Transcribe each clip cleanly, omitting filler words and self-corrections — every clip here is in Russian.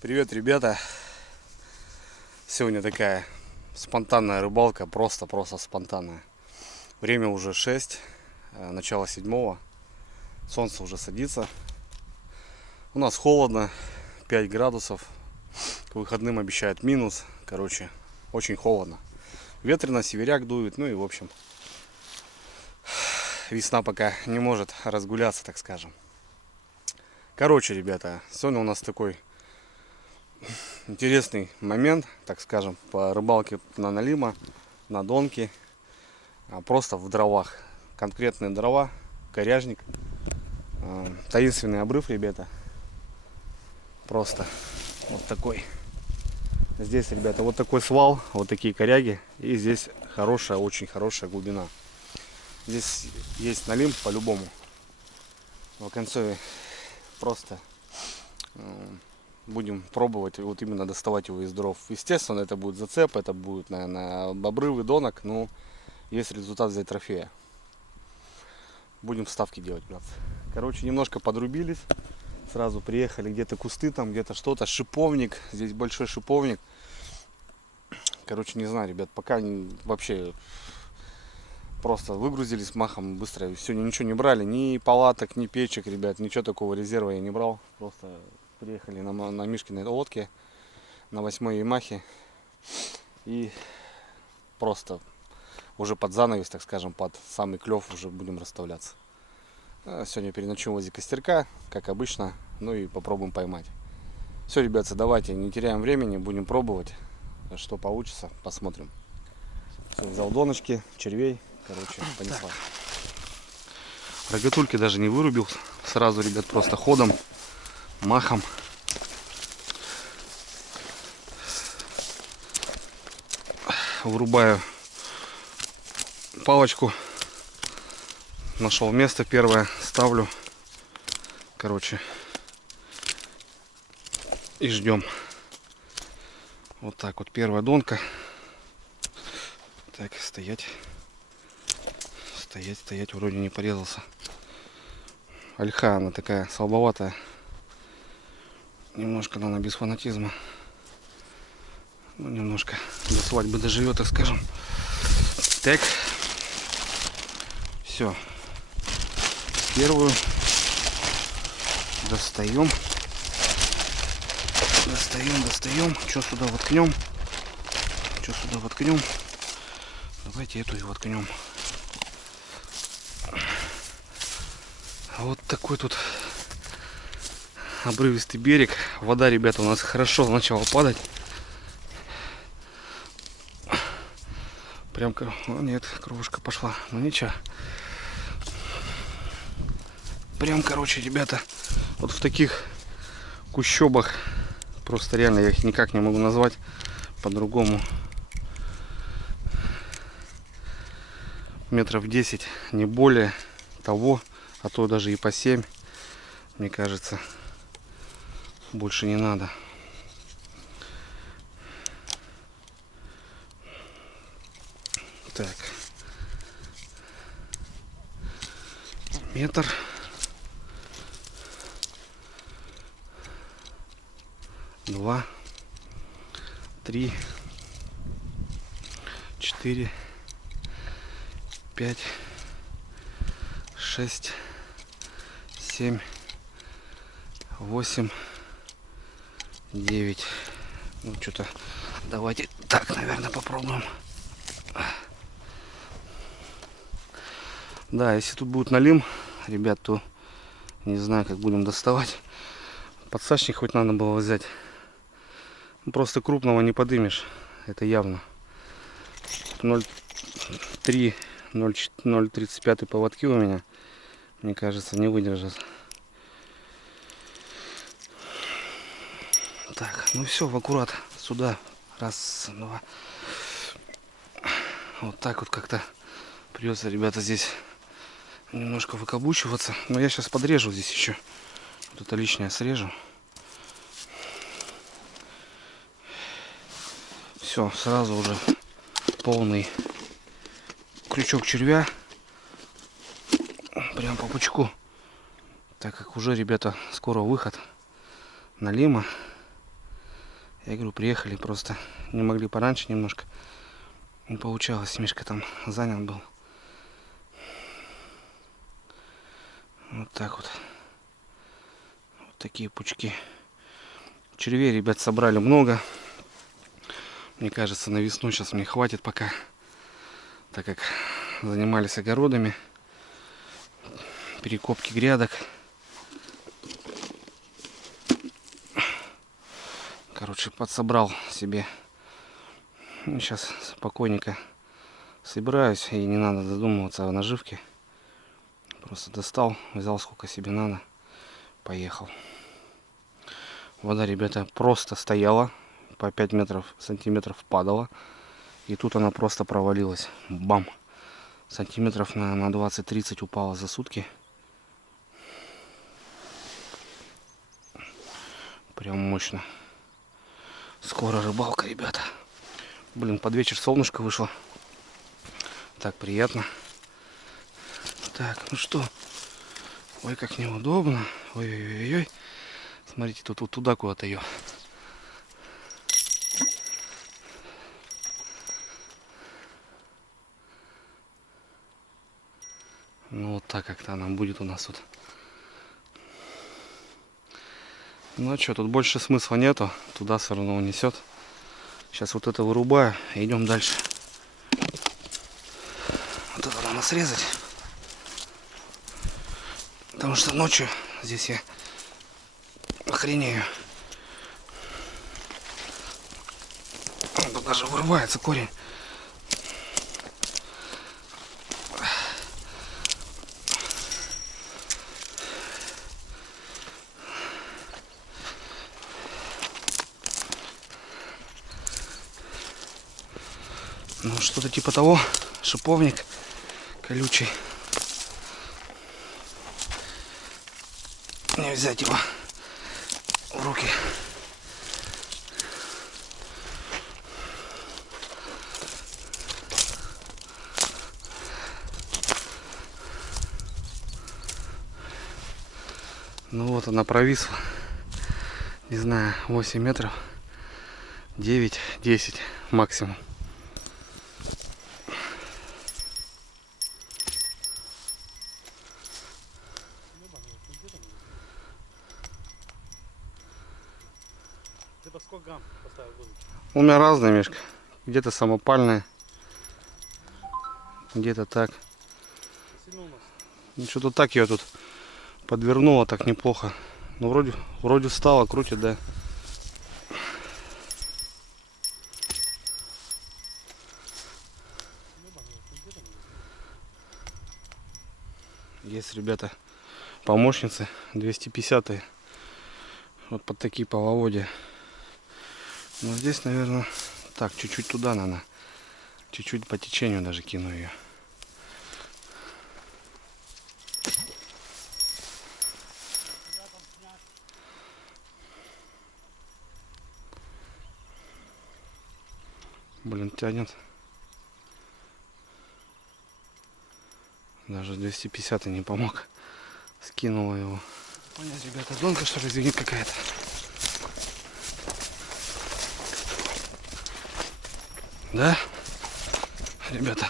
Привет, ребята! Сегодня такая спонтанная рыбалка, просто спонтанная. Время уже 6, начало 7, солнце уже садится. У нас холодно, 5 градусов. К выходным обещают минус. Короче, очень холодно. Ветрено, северяк дует, ну и в общем, весна пока не может разгуляться, так скажем. Короче, ребята, сегодня у нас такой интересный момент, так скажем, по рыбалке на налима, на донке, просто в дровах. Конкретные дрова, коряжник, таинственный обрыв, ребята. Просто вот такой. Здесь, ребята, вот такой свал, вот такие коряги. И здесь хорошая, очень хорошая глубина. Здесь есть налим по-любому. В конце просто будем пробовать вот именно доставать его из дров. Естественно, это будет зацеп, это будет, наверное, обрывы донок, но есть результат взять трофея. Будем ставки делать, брат. Короче, немножко подрубились. Сразу приехали, где-то кусты там, где-то что-то. Шиповник, здесь большой шиповник. Короче, не знаю, ребят, пока вообще просто выгрузились махом быстро. Сегодня ничего не брали, ни палаток, ни печек, ребят, ничего такого резерва я не брал. Просто приехали на Мишкиной лодке, на 8-й Ямахе. И просто уже под занавес, так скажем, под самый клев уже будем расставляться. Сегодня переночуем возле костерка, как обычно, ну и попробуем поймать. Все, ребята, давайте, не теряем времени, будем пробовать, что получится, посмотрим. Все, взял доночки, червей, короче, понесла. Рогатульки даже не вырубил, сразу, ребят, просто ходом, махом. Вырубаю палочку. Нашел место первое, ставлю. Короче. И ждем. Вот так вот первая донка. Так, стоять. Стоять, вроде не порезался. Ольха, она такая слабоватая. Немножко, она без фанатизма. Ну, немножко до свадьбы доживет, так скажем. Так. Все. Первую достаем. Достаем. Что сюда воткнем? Давайте эту и воткнем. Вот такой тут обрывистый берег. Вода, ребята, у нас хорошо начала падать. Прям, нет, кровушка пошла. Ну ничего. Прям, короче, ребята, вот в таких кущобах, просто реально я их никак не могу назвать по-другому. Метров 10, не более того, а то даже и по 7, мне кажется, больше не надо. Так, метр. 2, 3, 4, 5, 6, 7, 8, 9. Ну что-то давайте так, наверное, попробуем. Да, если тут будет налим, ребят, то не знаю, как будем доставать. Подсачник хоть надо было взять. Просто крупного не подымешь, это явно. 0,3, 0,35 поводки у меня, мне кажется, не выдержат. Так, ну все, в аккурат сюда. Раз, два. Вот так вот как-то придется, ребята, здесь немножко выкаблучиваться. Но я сейчас подрежу здесь еще. Вот это лишнее срежу. Все, сразу уже полный крючок червя. Прям по пучку. Так как уже, ребята, скоро выход налима. Я говорю, приехали, просто не могли пораньше немножко. Не получалось, Мишка там занят был. Вот так вот. Вот такие пучки. Червей, ребят, собрали много. Мне кажется, на весну сейчас мне хватит пока. Так как занимались огородами. Перекопки грядок. Короче, подсобрал себе. Сейчас спокойненько собираюсь. И не надо задумываться о наживке. Просто достал, взял сколько себе надо. Поехал. Вода, ребята, просто стояла. По 5 сантиметров падала. И тут она просто провалилась. Бам! Сантиметров на 20-30 упала за сутки. Прям мощно. Скоро рыбалка, ребята. Блин, под вечер солнышко вышло. Так приятно. Так, ну что? Ой, как неудобно. Ой-ой-ой-ой. Смотрите, тут вот туда куда-то ее. Ну вот так как-то она будет у нас тут. Ну а что, тут больше смысла нету. Туда все равно унесет. Сейчас вот это вырубаю и идем дальше. Вот это надо срезать. Потому что ночью здесь я охренею. Тут даже вырывается корень. Ну, что-то типа того. Шиповник колючий. Не взять его в руки. Ну вот она провисла. Не знаю, 8 метров. 9-10 максимум. Сколько грамм поставил будешь? У меня разные, Мишка. Где-то самопальные. Где-то так. Ну что-то так ее тут подвернуло так неплохо. Ну вроде встала, крутит, да. Есть, ребята, помощницы 250-е. Вот под такие половодья. Но здесь, наверное, так, чуть-чуть туда надо. Чуть-чуть по течению даже кину ее. Блин, тянет. Даже 250 не помог. Скинула его. Понять, ребята, донка что ли звенит какая-то. Да? Ребята,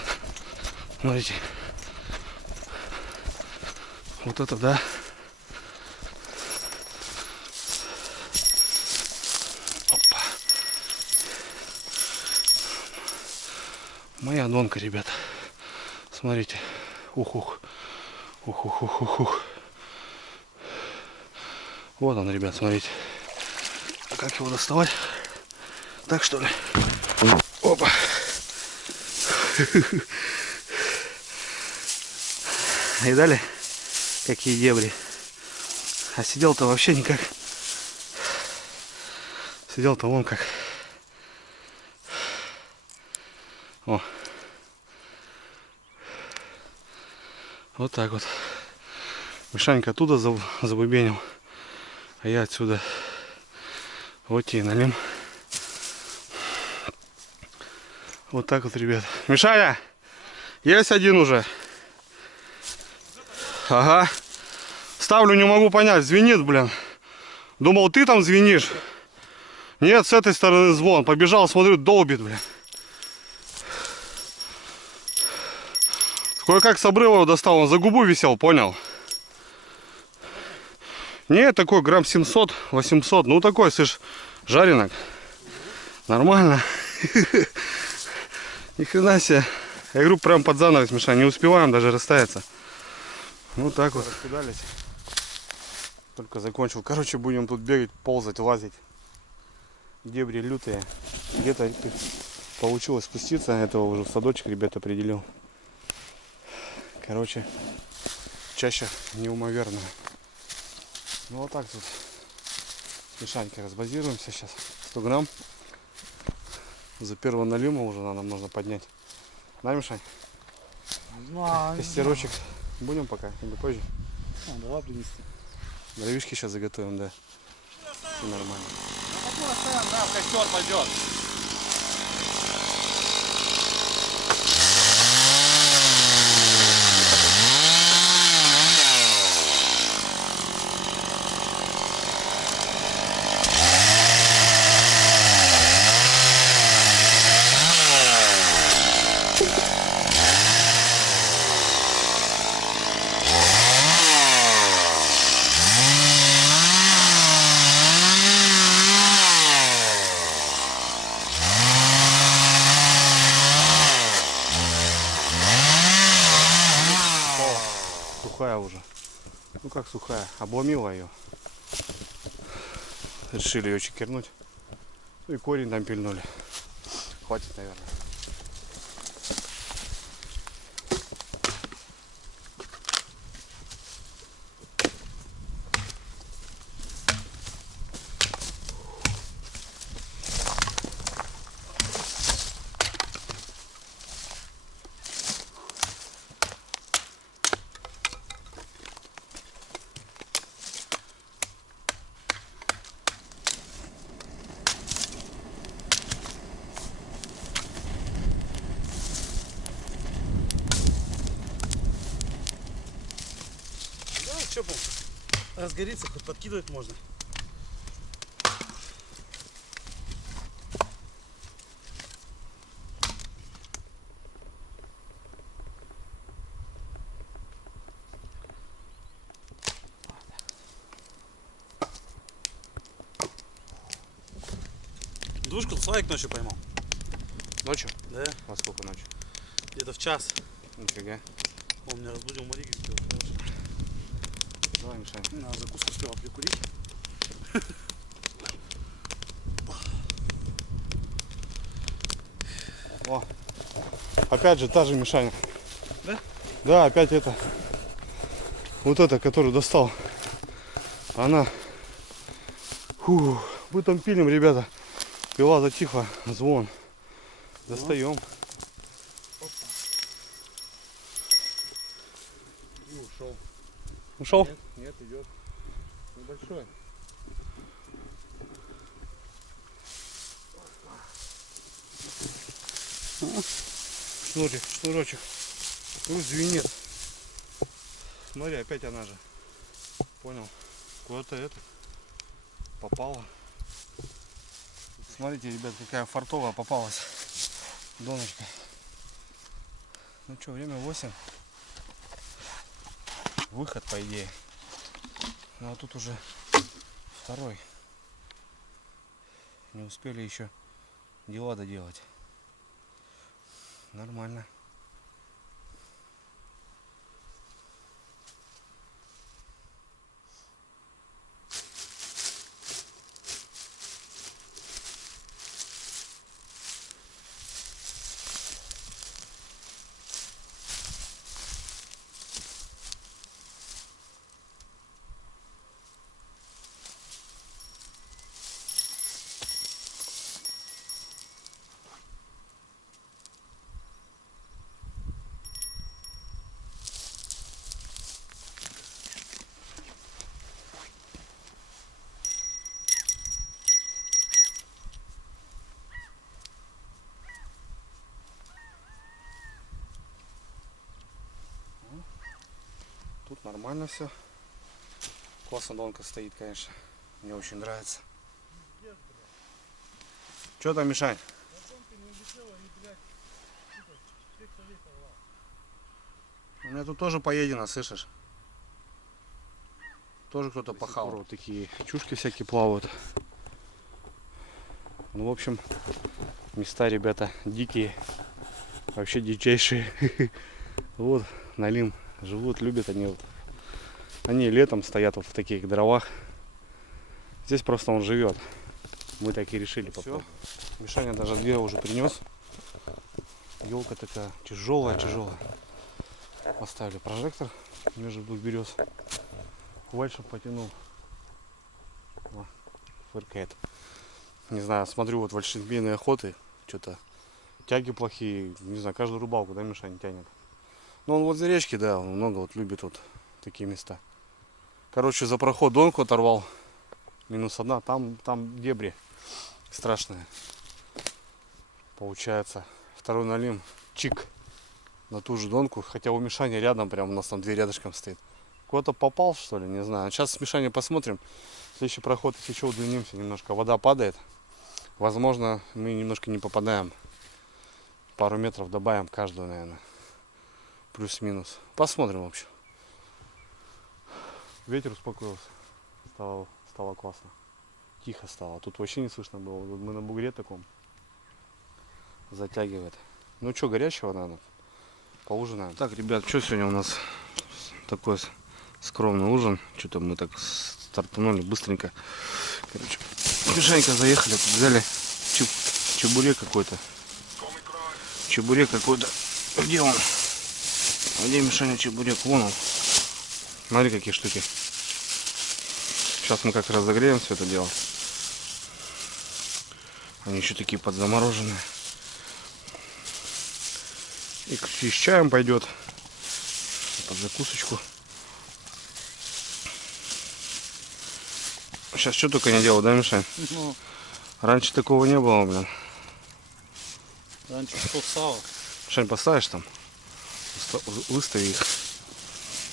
смотрите. Вот это да. Опа. Моя донка, ребята. Смотрите. Ух-ух. Ух-ух-ух-ух-ух. Вот он, ребят, смотрите. А как его доставать? Так что ли? Опа. Видали, какие дебри? А сидел-то вообще никак. Сидел-то вон как. О. Вот так вот. Мишанька оттуда забубенил. А я отсюда. Вот тебе налим. Вот так вот, ребят. Мишаня! Есть один уже. Ага. Ставлю, не могу понять. Звенит, блин. Думал, ты там звенишь. Нет, с этой стороны звон. Побежал, смотрю, долбит, бля. Кое-как с обрыва его достал, он за губу висел, понял? Нет, такой грамм 700, 800. Ну такой, слышь, жаренок. Нормально. Ни хрена себе. Я говорю, прям под занавес, Миша, не успеваем даже расставиться. Ну так вот. Раскидались. Только закончил. Короче, будем тут бегать, ползать, лазить. Дебри лютые. Где-то получилось спуститься. Этого уже в садочек ребят определил. Короче, чаще неумоверно. Ну вот так тут. С Мишанькой разбазируемся сейчас. 100 грамм. За первого налима уже можно поднять. Да, Мишань? Тестерочек. Будем пока или позже? Давай принести. Дровишки сейчас заготовим, да. Все нормально. Ну потом оставим, да, в костер пойдет. Сухая уже. Ну как сухая, обломила ее. Решили ее чекернуть. Ну и корень там пильнули. Хватит, наверное. Что, разгорится, хоть подкидывать можно. Двушку Славик ночью поймал. Ночью? Да, Во сколько ночью? где-то в час. Нифига. Он меня разбудил, Марики сделал. Давай, Мишань. На закуску успела прикурить. О, опять же та же Мишаня. Да? Да, опять это. Вот эта, которую достал. Она. Фу, мы там пилим, ребята. Пила затихла, звон. Достаем. И ушел. Ушел? Нет, нет, идет. Небольшой. Шнурик, шнурочек. Ну, звенит. Смотри, опять она же. Понял. Куда-то это попала. Смотрите, ребят, какая фартовая попалась доночка. Ну что, время 8. Выход, по идее. Ну а тут уже второй. Не успели еще дела доделать. Нормально. Тут нормально все. Классно донка стоит, конечно. Мне очень нравится. Что там, Мишань? У меня тут тоже поедено, слышишь? Тоже кто-то пахал. Вот такие чушки всякие плавают. Ну, в общем, места, ребята, дикие. Вообще дичайшие. Вот, Налим живут, любят они. Вот. Они летом стоят вот в таких дровах. Здесь просто он живет. Мы так и решили попробовать. Мишаня даже две уже принес. Елка такая тяжелая. Поставили прожектор между двух берез. Вальшем потянул. О, фыркает. Не знаю, смотрю вот вальшебейные охоты. Что-то тяги плохие. Не знаю, каждую рыбалку, да, Мишаня тянет. Но он возле речки, да, он много вот любит вот такие места. Короче, за проход донку оторвал. -1. Там дебри страшные. Получается. Второй Налим. Чик. На ту же донку. Хотя у Мишани рядом, прям у нас там 2 рядышком стоит. Куда-то попал, что ли, не знаю. Сейчас с Мишаней посмотрим. Следующий проход, если что, удлинимся немножко. Вода падает. Возможно, мы немножко не попадаем. Пару метров добавим каждую, наверное. Плюс-минус. Посмотрим, в общем. Ветер успокоился. Стало классно. Тихо стало. Тут вообще не слышно было. Мы на бугре таком. Затягивает. Ну что, горячего, наверное? Поужинаем. Так, ребят, что сегодня у нас такой скромный ужин? Что-то мы так стартанули быстренько. Короче, Мишанька заехали, взяли чебурек какой-то. Чебурек какой-то. Где он? А где, Мишаня, чебурек? Вон он. Смотри, какие штуки. Сейчас мы как разогреем все это дело. Они еще такие подзамороженные. И с чаем пойдет. Под закусочку. Сейчас что только не делал, да, Мишань? Ну, Раньше такого не было, блин. раньше кусок сала. Мишань, поставишь там? Выстави их.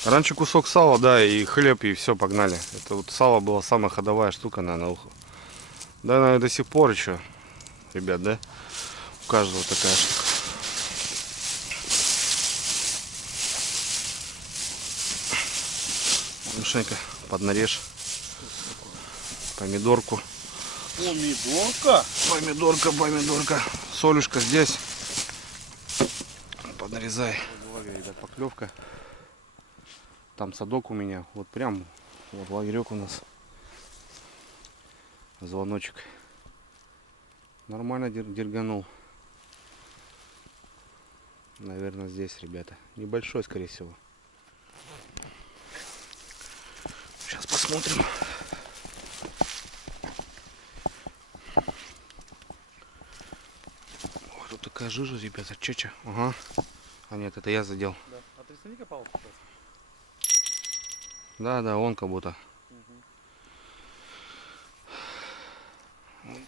Раньше кусок сала, да, и хлеб, и все, погнали. Это вот сало была самая ходовая штука, наверное. Да, наверное, до сих пор еще, ребят, да? У каждого такая штука. Мишенька, поднарежь. Помидорку. Помидорка. Солюшка здесь. Подрезай. Ребят, поклевка. Там садок у меня. Вот прям. Вот лагерек у нас. Звоночек. Нормально дерганул. Наверное, здесь, ребята. Небольшой, скорее всего. Сейчас посмотрим. Ой, тут такая жижа, ребята. Чеча. Ага. А нет, это я задел. Да. А ты не копал сейчас? Да, он как будто.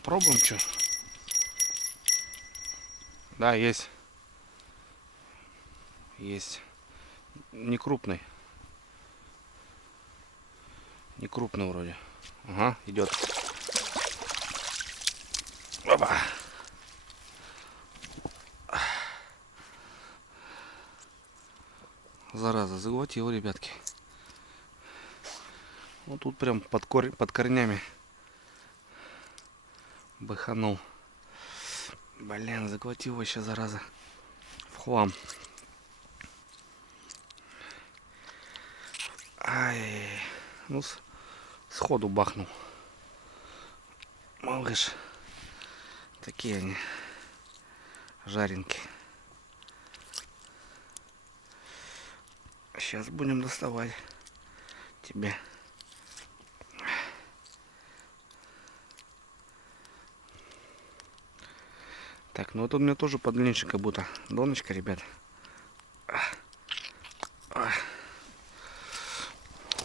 Пробуем что? Да, есть. Есть. Не крупный. Не крупный вроде. Ага, идет. Опа. Зараза, заглотил, ребятки. Вот тут прям под корнями быханул. Блин, заглотил вообще, зараза. В хлам. Ай, ну сходу бахнул. Малыш. Такие они. Жаренки. Сейчас будем доставать тебе. Так, ну вот у меня тоже подлиннее, как будто доночка, ребят.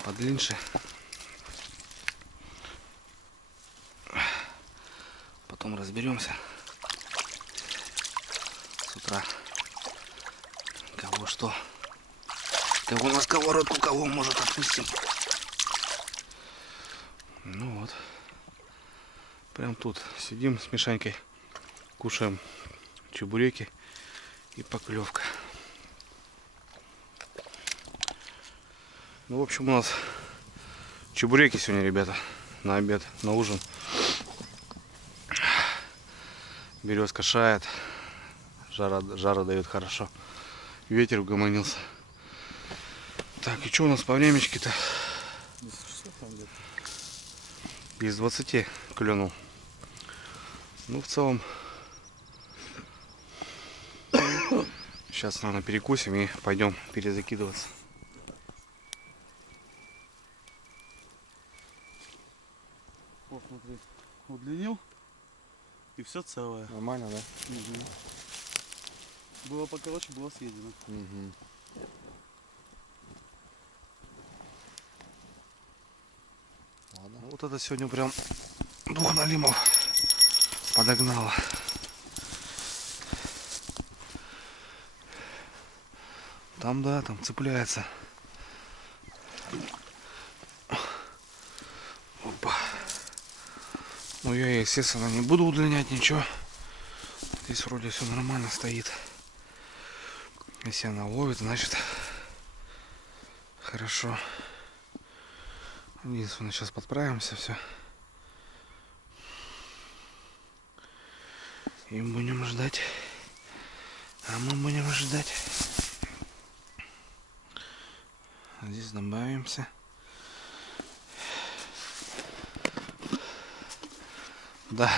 Подлиннее. Потом разберемся с утра. Кого что. Кого на сковородку, кого может отпустим. Ну вот. Прям тут сидим с Мишанькой. Кушаем чебуреки и поклевка. Ну, в общем, у нас чебуреки сегодня, ребята, на обед, на ужин. Березка шает, жара дает хорошо. Ветер угомонился. Так, и что у нас по времечке-то? Без 20 клюнул. Ну, в целом, сейчас, наверное, перекусим и пойдем перезакидываться. Вот, смотри, удлинил, и все целое. Нормально, да? Угу. Было покороче, было съедено. Угу. Ладно. Вот это сегодня прям 2 налимов подогнало. Там, да, там цепляется. Опа. Ну, я, естественно, не буду удлинять ничего. Здесь вроде все нормально стоит. Если она ловит, значит хорошо. Единственное, сейчас подправимся все. И будем ждать. А мы будем ждать. Здесь добавимся. Да,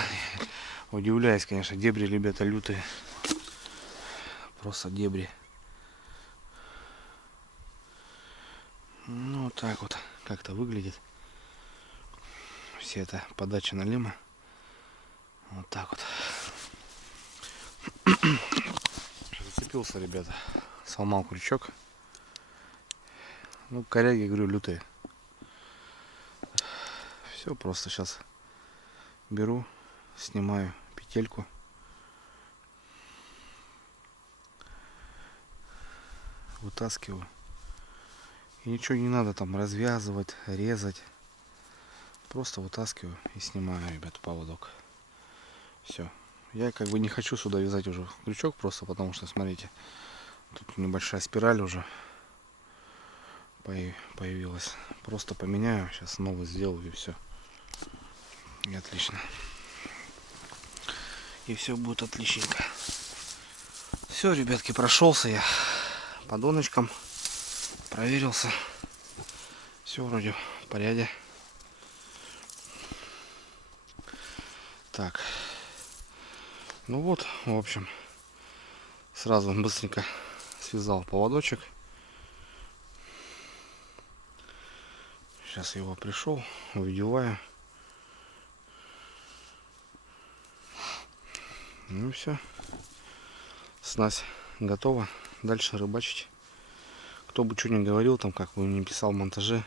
удивляюсь, конечно, дебри, ребята, лютые. Просто дебри. Ну, вот так вот как-то выглядит. Вся эта подача налима. Вот так вот. Зацепился, ребята. Сломал крючок. Ну, коряги, говорю, лютые. Все, просто сейчас беру, снимаю петельку. Вытаскиваю. И ничего не надо там развязывать, резать. Просто вытаскиваю и снимаю, ребят, поводок. Все. Я как бы не хочу сюда вязать уже крючок, просто потому что, смотрите, тут небольшая спираль уже появилась. Просто поменяю, сейчас новый сделаю и все. И отлично. И все будет отличненько. Все, ребятки, прошелся я по доночкам, проверился. Все вроде в порядке. Так. Ну вот, в общем, сразу быстренько связал поводочек. Сейчас его пришел, выдеваю. Ну и все. Снасть готова. Дальше рыбачить. Кто бы что ни говорил, там, как бы не писал в монтаже.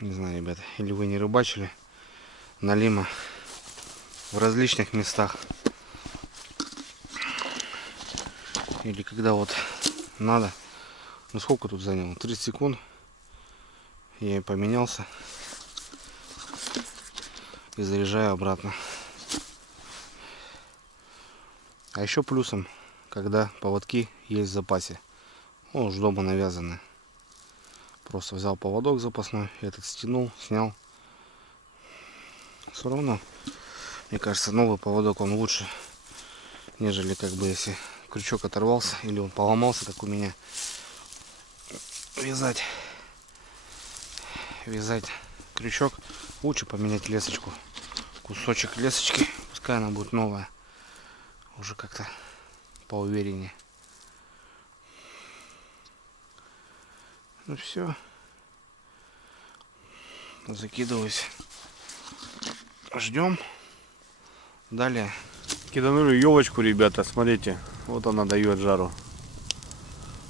Не знаю, ребята, или вы не рыбачили налима в различных местах. Или когда вот надо. Ну сколько тут заняло? 30 секунд. Я и поменялся. И заряжаю обратно. А еще плюсом, когда поводки есть в запасе. Ну, уж дома навязаны. Просто взял поводок запасной, этот стянул, снял. Все равно, мне кажется, новый поводок он лучше, нежели как бы если крючок оторвался или он поломался, как у меня. Вязать крючок, лучше поменять лесочку, кусочек лесочки, пускай она будет новая, уже как-то поувереннее. Ну все, закидываюсь, ждем. Далее Киданули елочку, ребята, смотрите, вот она дает жару.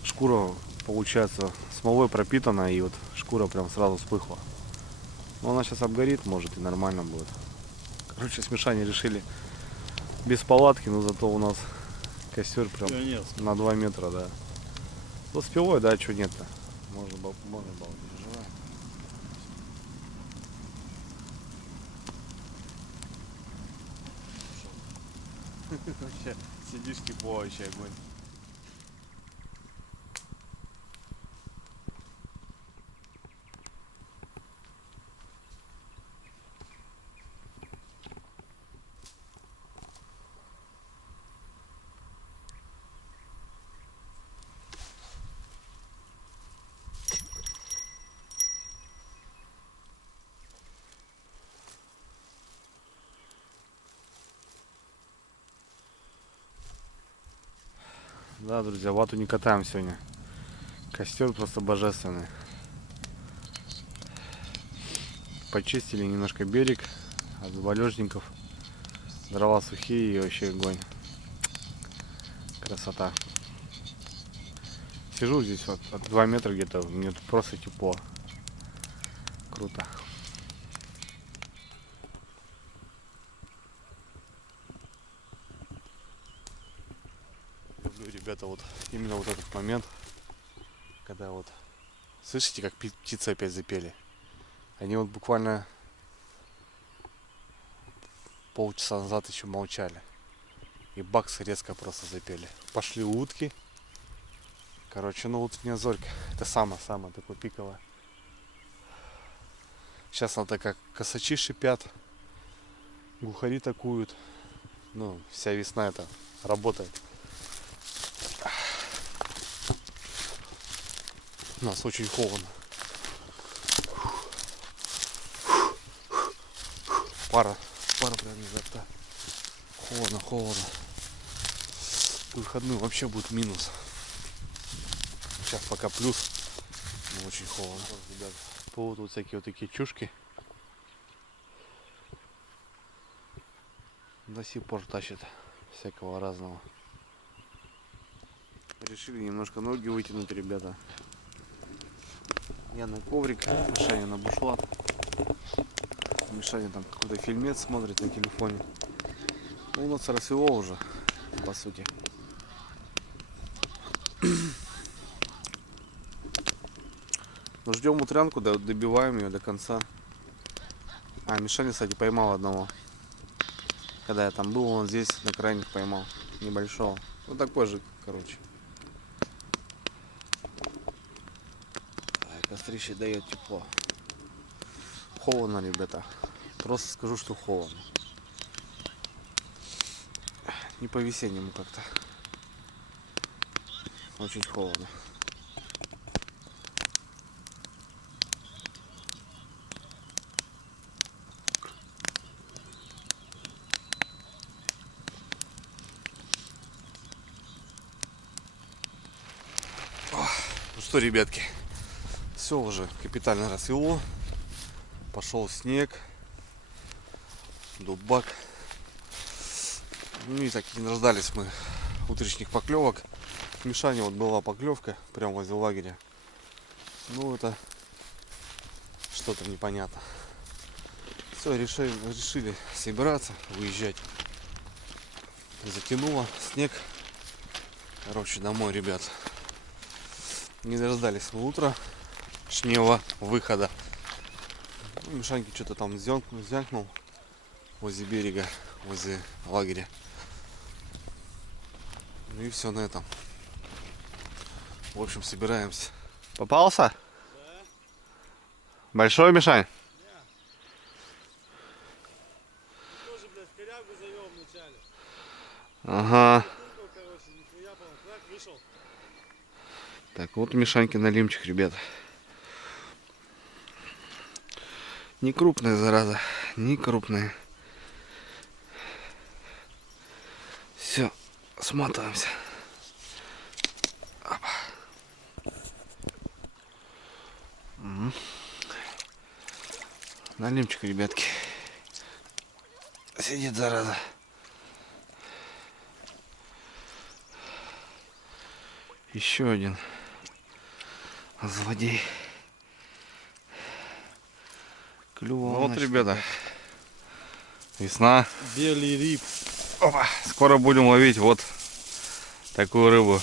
Шкура получается смолой пропитана, и вот шкура прям сразу вспыхла. Но она сейчас обгорит, может, и нормально будет. Короче, с Мишаней решили без палатки, но зато у нас костер прям на 2 метра, да. Ну, с пилой, да, что нет-то. Можно было, не переживай. Вообще, сидишь тепло, вообще огонь. Да, друзья, вату не катаем сегодня. Костер просто божественный. Почистили немножко берег от валежников. Дрова сухие и вообще огонь. Красота. Сижу здесь вот от 2 метра где-то, мне тут просто тепло. Круто. Люблю, ребята, вот именно вот этот момент, когда вот слышите, как птицы опять запели. Они вот буквально полчаса назад еще молчали. И баксы резко просто запели. Пошли утки. Короче, ну утренняя зорька. Это самое-самое такое пиковое. Сейчас надо как косачи шипят. Глухари такуют. Ну, вся весна это работает. У нас очень холодно. Пара прям изо рта. Холодно. В выходные вообще будет минус. Сейчас пока плюс, но очень холодно. Ребят, плывут вот всякие вот такие чушки. До сих пор тащат всякого разного. Решили немножко ноги вытянуть, ребята. Я на коврик, Мишаня на бушлат. Мишаня там какой-то фильмец смотрит на телефоне. Ну, у нас рассвело уже, по сути. Ну, ждем утрянку, добиваем ее до конца. А, Мишаня, кстати, поймал одного. Когда я там был, он здесь на крайних поймал. Небольшого. Вот такой же, короче. Кострище дает тепло. Холодно, ребята. Просто скажу, что холодно. Не по-весеннему как-то. Очень холодно. Ну что, ребятки, все уже капитально рассвело. Пошел снег, дубак. Ну и так и не дождались мы утренних поклевок. В Мишане вот была поклевка прямо возле лагеря. Ну это что-то непонятно. Все, решили собираться, выезжать. Затянуло снег. Короче, домой, ребят. Не дождались мы утра шнего выхода. Ну, Мишаньки что-то там звякнул возле берега, возле лагеря. Ну и все на этом. В общем, собираемся. Попался? Да. Большой, Мишань? Тоже, блядь, корягу завел вначале. Ага. Тыкал, короче, нихуя, по-моему, крак вышел. Так, вот Мишаньки налимчик, ребята. Не крупная, зараза. Не крупная. Все, сматываемся. Опа. Налимчик, ребятки. Сидит, зараза. Еще один злодей. Клювал. Ну вот, ребята, весна. Белый рип. Опа. Скоро будем ловить вот такую рыбу.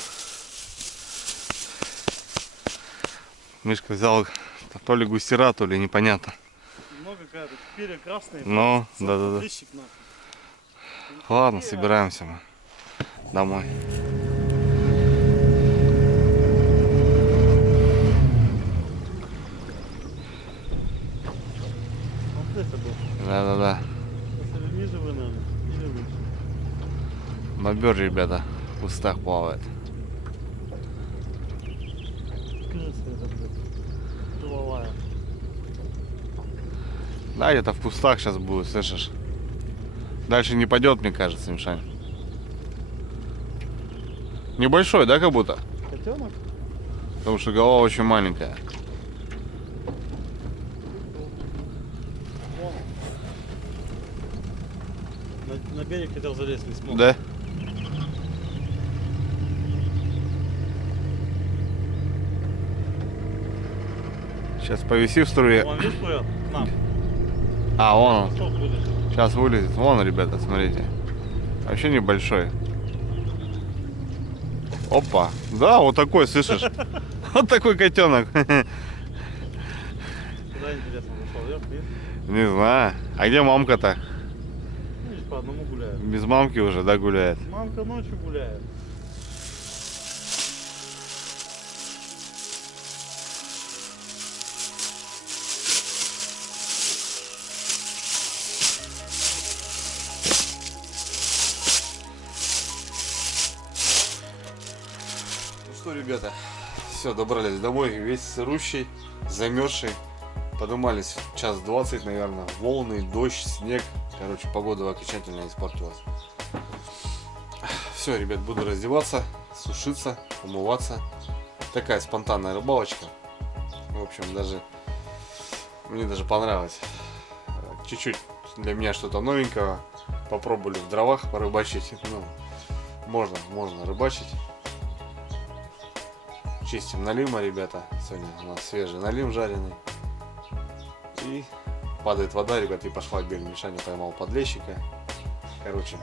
Мишка взял то ли густера, то ли непонятно. Много какая-то, перья красные. Ну, сорт да-да-да. лещик, нахуй. Ладно, собираемся мы. домой. Вот это был. Да-да-да. Если ниже вы, наверное, или выше. Бобер, ребята, в кустах плавает. Крыса это, блядь. Тыловая. Да, где-то в кустах сейчас будет, слышишь? Дальше не пойдет, мне кажется, Мишань. Небольшой, да, как будто? Котенок? Потому что голова очень маленькая. Вон. На берег хотел залезть, не смог. Да? Сейчас повиси в струе. Вон, видишь, плывет? К нам. А, вон он. Пошел, вылезет. Сейчас вылезет. Вон, ребята, смотрите. Вообще небольшой. Опа. Да, вот такой, слышишь? Вот такой котенок. Куда, интересно, зашел? Вверх, вниз? Не знаю. А где мамка-то? Ну, здесь по одному гуляют. Без мамки уже, да, гуляет? Мамка ночью гуляет. Ну что, ребята, все, добрались домой, весь сырущий, замерзший. Поднимались в 1:20, наверное, волны, дождь, снег. Короче, погода окончательно испортилась. Все, ребят, буду раздеваться, сушиться, умываться. Такая спонтанная рыбалочка. В общем, мне даже понравилось. Чуть-чуть для меня что-то новенького. Попробовали в дровах порыбачить. Ну, можно рыбачить. Чистим налима, ребята. Сегодня у нас свежий налим жареный. И падает вода, ребята, и пошла бель. Мишаня поймал подлещика. Короче,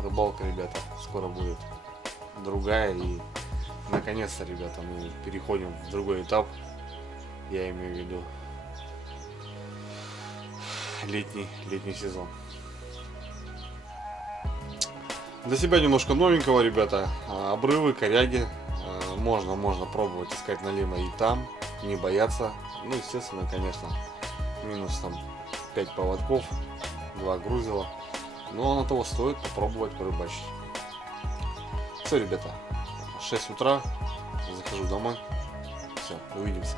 рыбалка, ребята, скоро будет другая. И наконец-то, ребята, мы переходим в другой этап. Я имею в виду летний сезон. Для себя немножко новенького, ребята. Обрывы, коряги. Можно пробовать искать налима и там, не бояться. Ну, естественно, конечно, минус там 5 поводков, 2 грузила. Но оно того стоит попробовать порыбачить. Все, ребята, 6 утра, захожу домой. Все, увидимся.